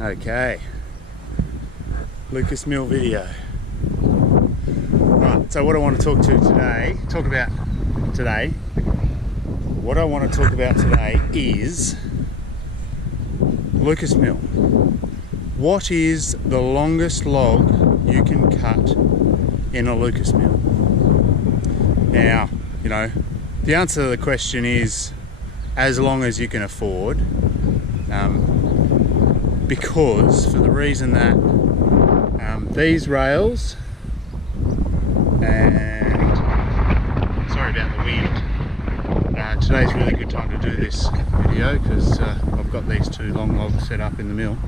Okay, Lucas Mill video. Right, so what I want to talk about today is Lucas Mill. What is the longest log you can cut in a Lucas Mill? Now, you know, the answer to the question is as long as you can afford, because for the reason that these rails, and sorry about the wind, today's a really good time to do this video because I've got these two long logs set up in the mill.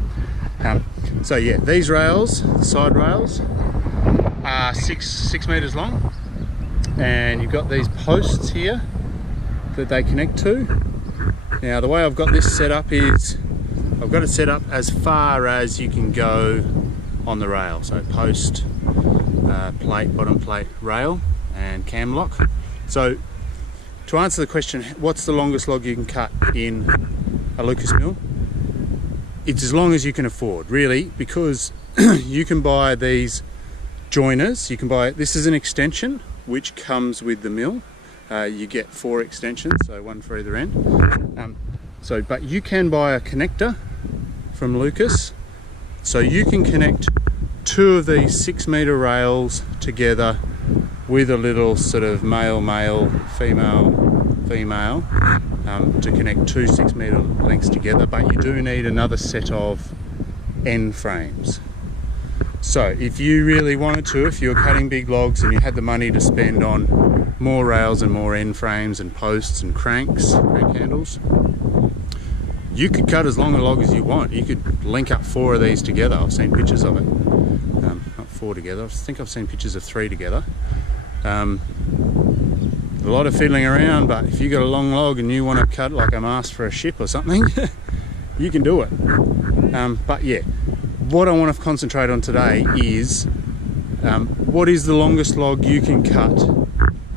So yeah, these rails, the side rails, are six meters long, and you've got these posts here that they connect to. Now the way I've got this set up is I've got it set up as far as you can go on the rail, so post, plate, bottom plate, rail and cam lock. So to answer the question, what's the longest log you can cut in a Lucas Mill? It's as long as you can afford, really, because you can buy these joiners. You can buy, this is an extension which comes with the mill. You get 4 extensions, so one for either end. But you can buy a connector from Lucas, so you can connect 2 of these 6 meter rails together with a little sort of male, female, to connect 2 6 meter lengths together, but you do need another set of end frames. So if you really wanted to, if you were cutting big logs and you had the money to spend on more rails and more end frames and posts and crank handles, you could cut as long a log as you want. You could link up 4 of these together. I've seen pictures of it. Not 4 together, I think I've seen pictures of 3 together. A lot of fiddling around, but if you got a long log and you want to cut like a mast for a ship or something, you can do it. But yeah, what I want to concentrate on today is what is the longest log you can cut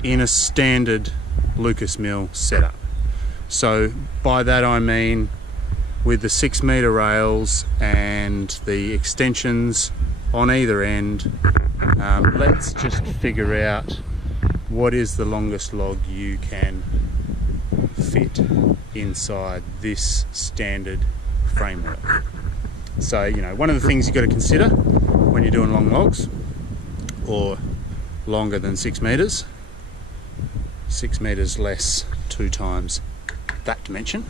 in a standard Lucas Mill setup. So by that I mean with the 6 meter rails and the extensions on either end. Let's just figure out what is the longest log you can fit inside this standard framework. So, you know, one of the things you've got to consider when you're doing long logs, or longer than 6 meters, 6 meters less 2 times that dimension.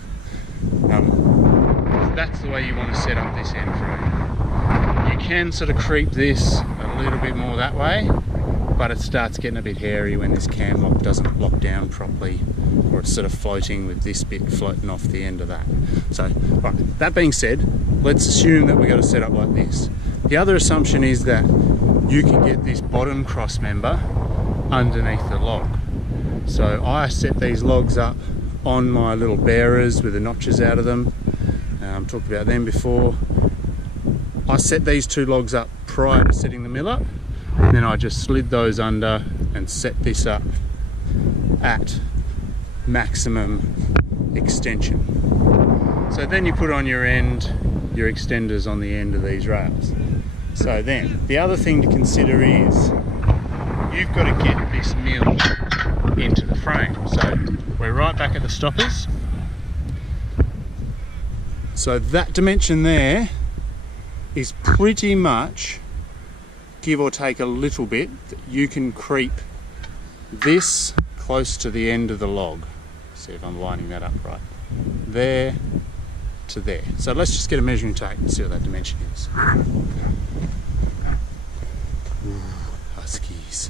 That's the way you want to set up this end frame. You can sort of creep this a little bit more that way, but it starts getting a bit hairy when this cam lock doesn't lock down properly, or it's sort of floating with this bit floating off the end of that. So, right, that being said, let's assume that we've got a setup like this. The other assumption is that you can get this bottom cross member underneath the log. So I set these logs up on my little bearers with the notches out of them. Talked about them before. I set these 2 logs up prior to setting the mill up, and then I just slid those under and set this up at maximum extension. So then you put on your extenders on the end of these rails. So then the other thing to consider is you've got to get this mill into the frame. So we're right back at the stoppers. So that dimension there is pretty much, give or take a little bit, you can creep this close to the end of the log. See if I'm lining that up right. There to there. So let's just get a measuring tape and see what that dimension is. Ooh, Huskies.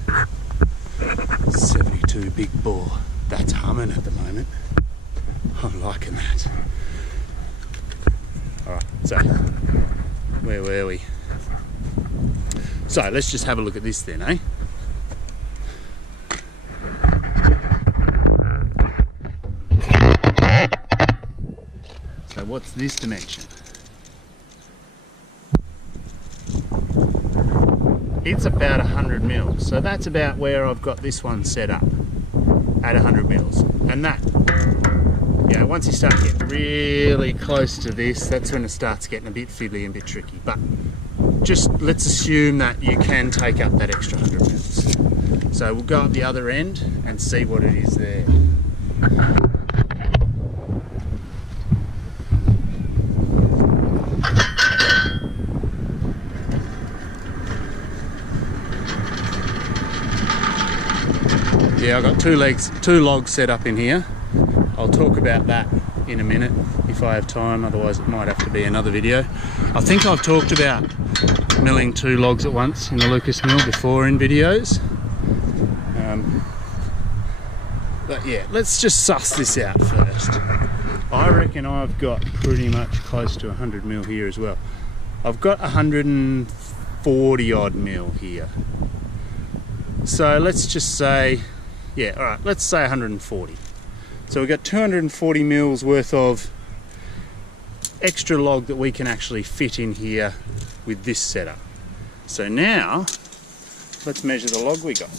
72 big bore. That's humming at the moment. I'm liking that. Alright, so where were we? So let's just have a look at this then, eh? So what's this dimension? It's about 100 mils, so that's about where I've got this one set up, at 100 mils. And that you know, once you start getting really close to this, that's when it starts getting a bit fiddly and a bit tricky. But just let's assume that you can take up that extra 100 mils. So we'll go up the other end and see what it is there. Yeah, I've got two logs set up in here. I'll talk about that in a minute if I have time, otherwise it might have to be another video. I think I've talked about milling 2 logs at once in the Lucas mill before in videos. But yeah, let's just suss this out first. I reckon I've got pretty much close to 100 mil here as well. I've got 140 odd mil here. So let's just say, yeah, all right, let's say 140. So we've got 240 mils worth of extra log that we can actually fit in here with this setup. So now, let's measure the log we got.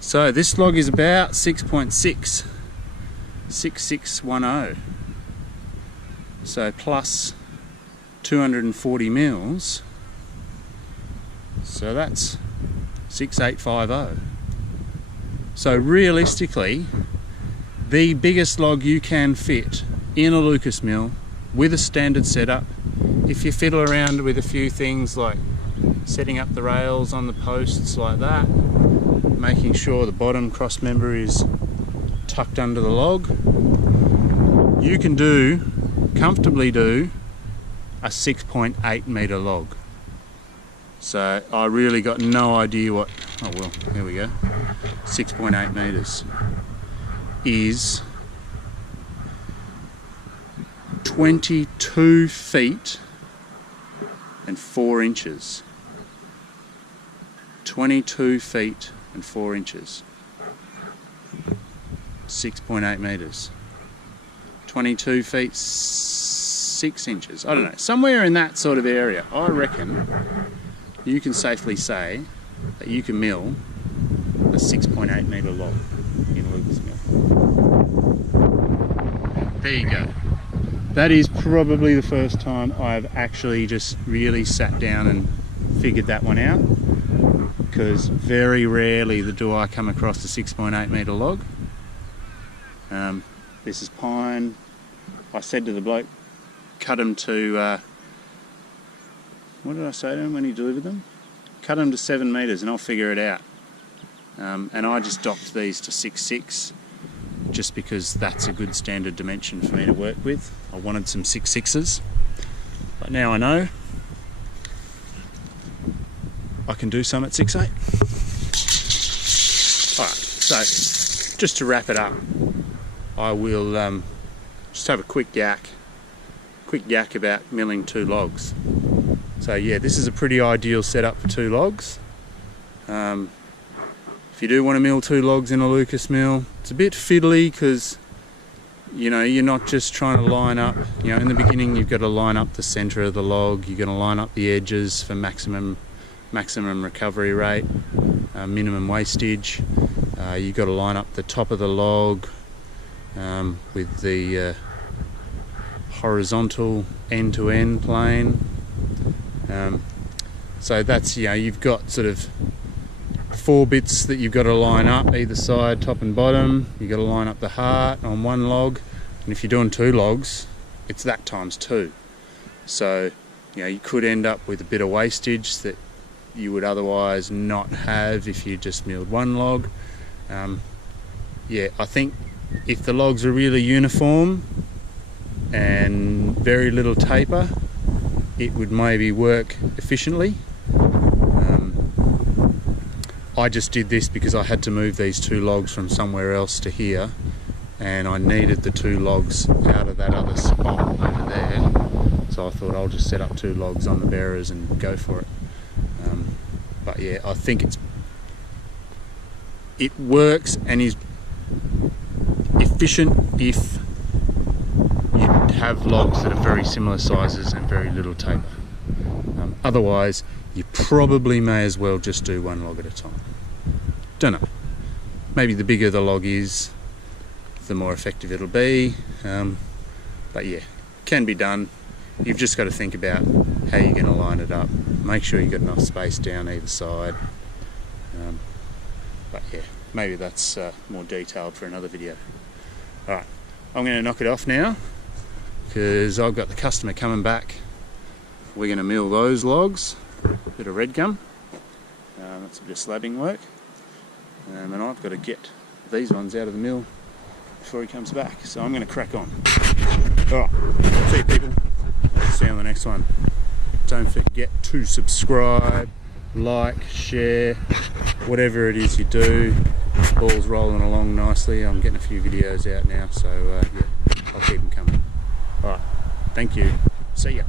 So this log is about 6.6, 6610. So plus 240 mils, so that's 6850. So realistically, the biggest log you can fit in a Lucas mill with a standard setup, if you fiddle around with a few things like setting up the rails on the posts like that, making sure the bottom cross member is tucked under the log, you can comfortably do a 6.8 metre log. So I really got no idea what, oh well, here we go. 6.8 metres is 22 feet and 4 inches. 22 feet and 4 inches. 6.8 metres. 22 feet 6 inches. I don't know, somewhere in that sort of area. I reckon you can safely say that you can mill a 6.8 metre log in a Lucas mill. There you go. That is probably the first time I've actually just really sat down and figured that one out, because very rarely do I come across a 6.8 metre log. This is pine. I said to the bloke, cut them to, what did I say to him when he delivered them? Cut them to 7 metres and I'll figure it out. And I just docked these to 6.6 just because that's a good standard dimension for me to work with. I wanted some 6.6s, but now I know I can do some at 6.8. Alright, so just to wrap it up, I will just have a quick yak about milling 2 logs. So yeah, this is a pretty ideal setup for 2 logs. If you do want to mill 2 logs in a Lucas mill, it's a bit fiddly because, you know, you're not just trying to line up, you know, in the beginning you've got to line up the centre of the log, you're going to line up the edges for maximum recovery rate, minimum wastage. You've got to line up the top of the log with the horizontal end-to-end plane. So that's, you know, you've got sort of 4 bits that you've got to line up either side, top and bottom. You've got to line up the heart on 1 log, and if you're doing 2 logs, it's that times 2. So, you know, you could end up with a bit of wastage that you would otherwise not have if you just milled 1 log. Yeah, I think if the logs are really uniform and very little taper, it would maybe work efficiently. I just did this because I had to move these 2 logs from somewhere else to here, and I needed the 2 logs out of that other spot over there, so I thought I'll just set up 2 logs on the bearers and go for it. But yeah, I think it works and is efficient if you have logs that are very similar sizes and very little taper. Otherwise, you probably may as well just do 1 log at a time. maybe the bigger the log is, the more effective it'll be. But yeah, can be done. You've just got to think about how you're going to line it up. Make sure you've got enough space down either side. But yeah, maybe that's more detailed for another video. Alright, I'm going to knock it off now because I've got the customer coming back. We're going to mill those logs, bit of red gum, that's a bit of slabbing work, and I've got to get these ones out of the mill before he comes back, so I'm going to crack on. Alright, see you people, see you on the next one. Don't forget to subscribe, like, share, whatever it is you do. Ball's rolling along nicely. I'm getting a few videos out now, so yeah, I'll keep them coming. Alright, thank you, see ya.